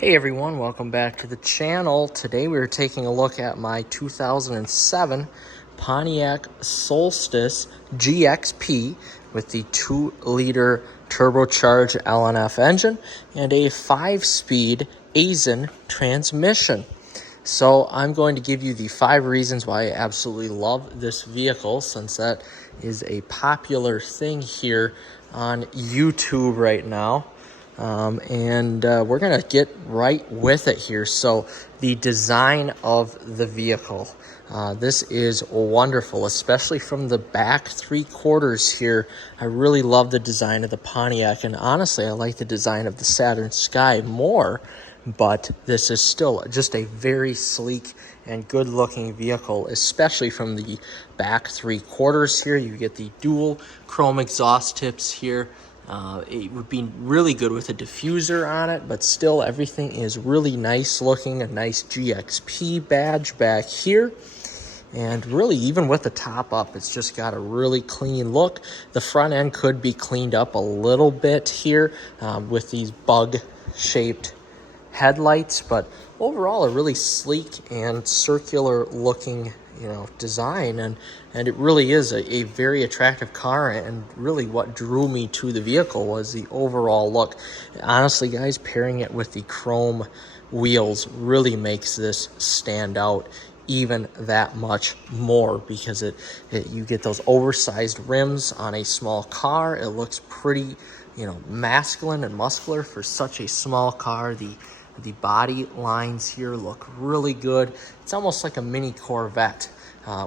Hey everyone, welcome back to the channel. Today we're taking a look at my 2007 Pontiac Solstice GXP with the 2-liter turbocharged LNF engine and a 5-speed Aisin transmission. So I'm going to give you the 5 reasons why I absolutely love this vehicle, since that is a popular thing here on YouTube right now. We're going to get right with it here. So the design of the vehicle, this is wonderful, especially from the back 3/4 here. I really love the design of the Pontiac, and honestly, I like the design of the Saturn Sky more, but this is still just a very sleek and good looking vehicle, especially from the back 3/4 here. You get the dual chrome exhaust tips here. It would be really good with a diffuser on it, but still everything is really nice looking. A nice GXP badge back here. And really, even with the top up, it's just got a really clean look. The front end could be cleaned up a little bit here with these bug-shaped headlights, but overall a really sleek and circular looking design, and it really is a very attractive car. And really what drew me to the vehicle was the overall look. Honestly guys, pairing it with the chrome wheels really makes this stand out even that much more, because you get those oversized rims on a small car. It looks pretty masculine and muscular for such a small car. The body lines here look really good. It's almost like a mini Corvette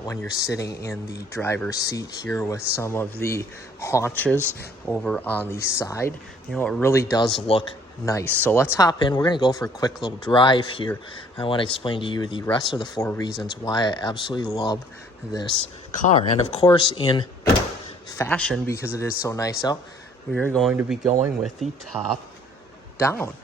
when you're sitting in the driver's seat here, with some of the haunches over on the side. It really does look nice. So let's hop in. We're going to go for a quick little drive here. I want to explain to you the rest of the 4 reasons why I absolutely love this car. And of course, in fashion, because it is so nice out, we are going to be going with the top down.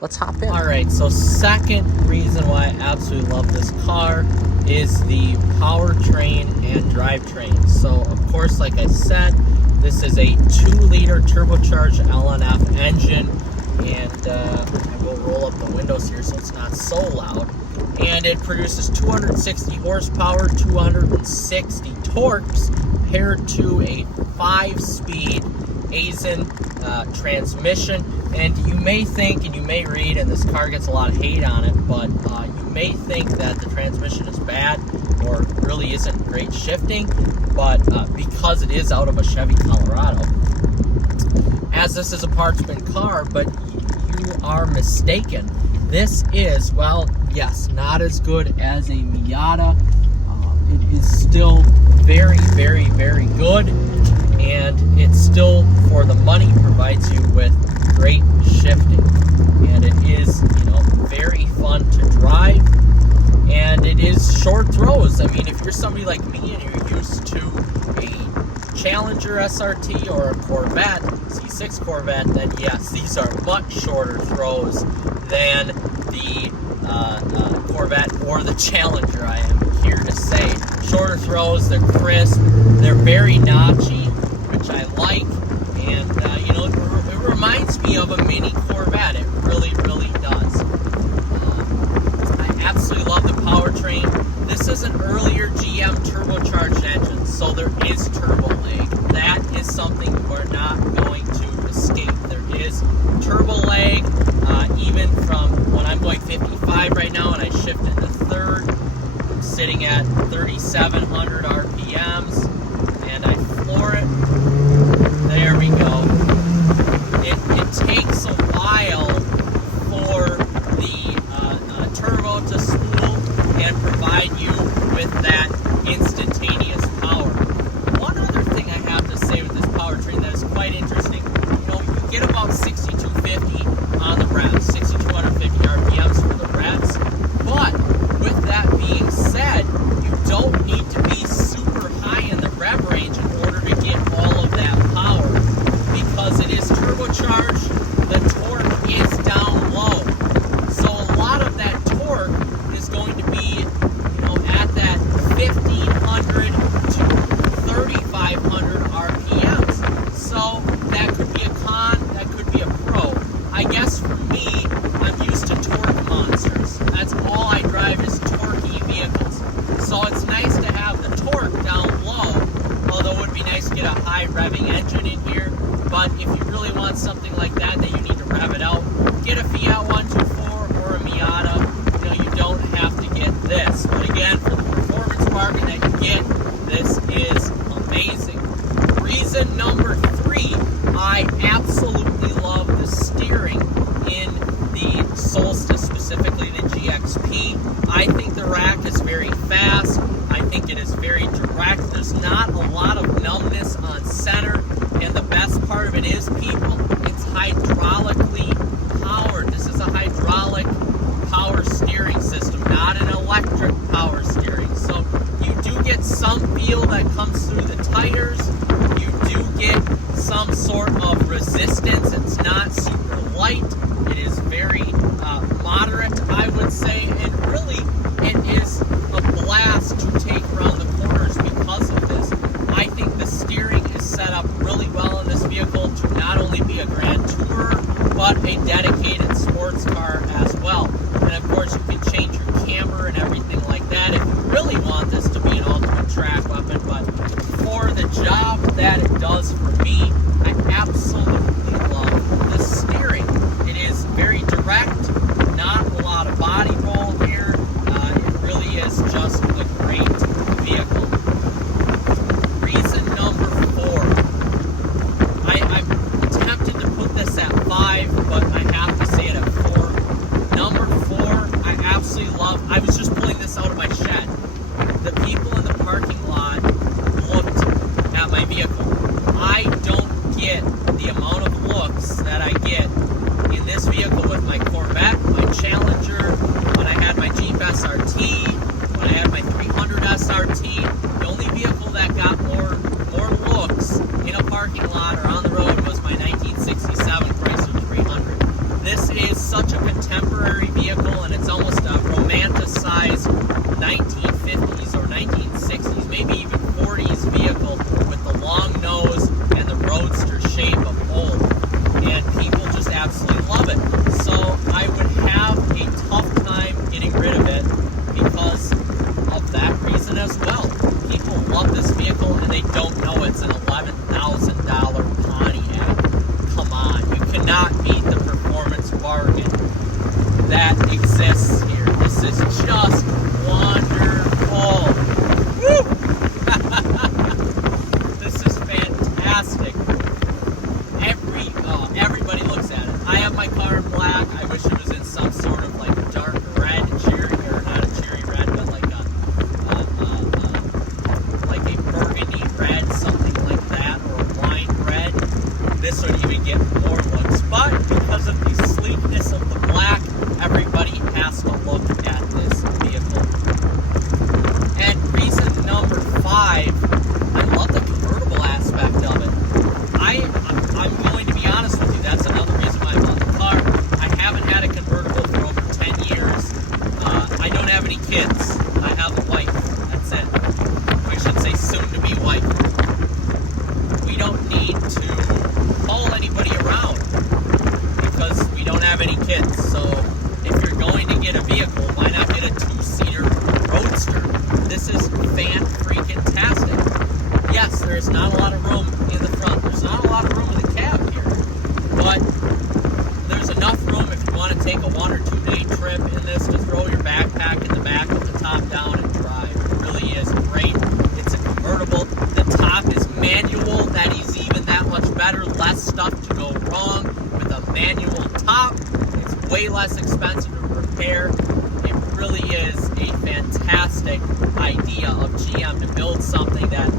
Let's hop in. All right, so second reason why I absolutely love this car is the powertrain and drivetrain. So, of course, like I said, this is a 2-liter turbocharged LNF engine, and I will roll up the windows here so it's not so loud. And it produces 260 horsepower, 260 torques, paired to a 5-speed Aisin transmission. And you may think, and you may read, and this car gets a lot of hate on it, but you may think that the transmission is bad or really isn't great shifting, but because it is out of a Chevy Colorado, as this is a parts-bin car, but you are mistaken. This is, well, yes, not as good as a Miata. It is still very, very, very good, and it still, for the money, provides you with great shifting, and it is very fun to drive, and it is short throws. I mean, if you're somebody like me and you're used to a Challenger SRT or a Corvette, C6 Corvette, then yes, these are much shorter throws than the Corvette or the Challenger. I am here to say shorter throws. They're crisp, they're very notchy, which I like, and it reminds me of a mini Corvette. It really, really does. I absolutely love the powertrain. This is an earlier GM turbocharged engine, so there is turbo lag. That is something we're not going to escape. There is turbo lag, even from when I'm going 55 right now and I shift into third. I'm sitting at 3,700 RPMs, and I floor it. There we go. It takes a while for the turbo to spool and provide you with that instantaneous power. One other thing I have to say with this powertrain that is quite interesting, you get about 6,250 on the revs, 6,250 RPMs for the revs, but with that being said, you don't need to be super high in the rev range in order to get all but a dedicated sports car as well. And of course, you can change your camber and everything like that if you really want this to be an ultimate track weapon. But for the job that it does for me, I absolutely love the steering. It is very direct, not a lot of body roll here. It really is just a great vehicle. Reason number 4. I'm tempted to put this at 5, but I have to say it at 4. Number 4, I absolutely love. I was just pulling this out of my shed. The people in the parking lot looked at my vehicle. I don't get the amount of looks that I get in this vehicle with my Corvette, my Challenger, when I had my Jeep SRT, when I had my 300 SRT. The only vehicle that got more looks in a parking lot or on the road was my 1967 Chrysler 300. This is such a contemporary vehicle, and it's almost a romanticized 1950s or 1960s, maybe even 40s vehicle with the long nose and the roadster shape of old. And people just absolutely love it. So I would have a tough time getting rid of it because of that reason as well. People love this vehicle and they don't know it's an $11,000 Pontiac. Come on, you cannot beat the performance bargain that exists here. This is just wonderful. Woo! This is fantastic. Everybody looks at it. I have my car in black. I wish it was in some sort of like dark red, cherry, or not a cherry red, but like a burgundy red, something like that, or a wine red. This would even get more looks. But because of the sleekness of the black, everybody has to look at this vehicle. And reason number 5, I love the convertible aspect of it. I'm going to be honest with you, that's another reason why I bought the car. I haven't had a convertible for over 10 years. I don't have any kids. I have a wife. That's it. I should say soon-to-be wife. We don't need to haul anybody around because we don't have any kids. So if you're going to get a vehicle, why not get a 2-seater roadster? This is fan-freaking-tastic. Yes, there's not a lot of room in the front. There's not a lot of room in the cab here. But there's enough room if you want to take a 1 or 2 day trip in this to throw your backpack in the back with the top down and drive. It really is great. It's a convertible. The top is manual. That is even that much better. Less stuff to go wrong with a manual top. It's way less expensive to repair. It really is a fantastic idea of GM to build something that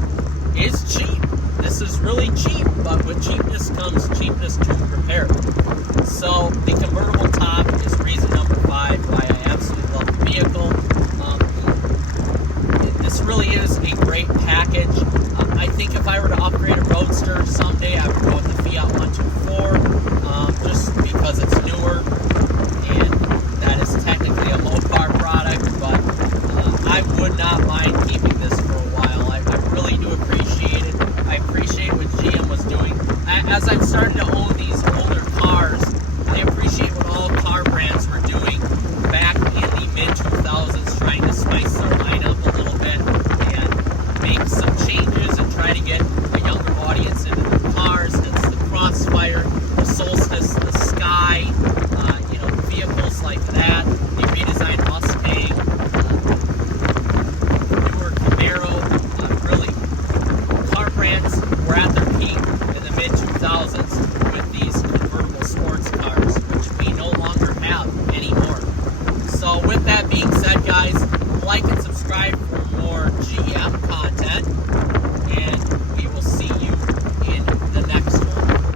is cheap. This is really cheap, but with cheapness comes cheapness to repair. So